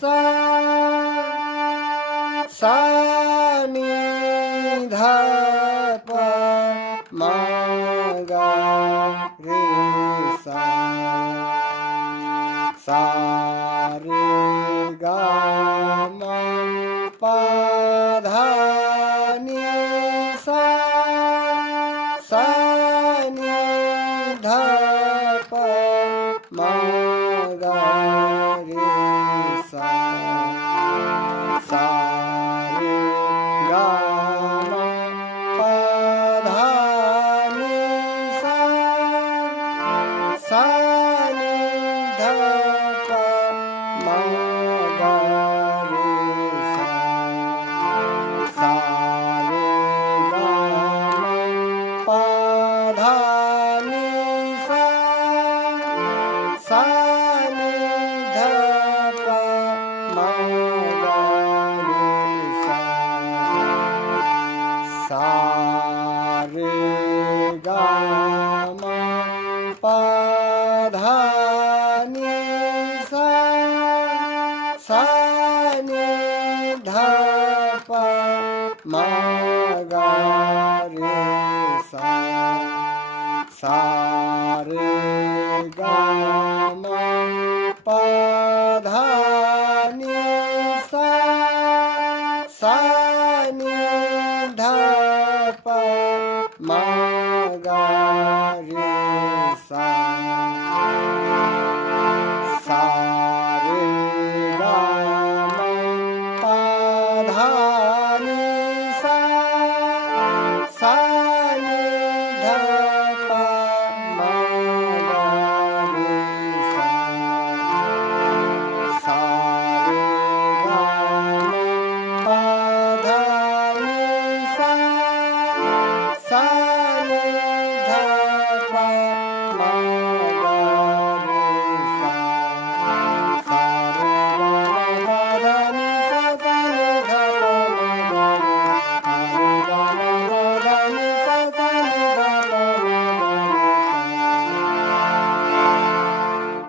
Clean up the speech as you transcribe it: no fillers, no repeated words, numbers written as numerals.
सा सा नि धा प म ग रे सा सा रे ग म प धा नि सा सा नि धा प म ग रे सा सा रे ग म प धा नि सा सा नि धा प म ग रे सा सा रे ग म प धा नि सा सा नि धा प म ग रे सा सा रे ग म प धा नि सा सा नि धा प म ग रे सा सा रे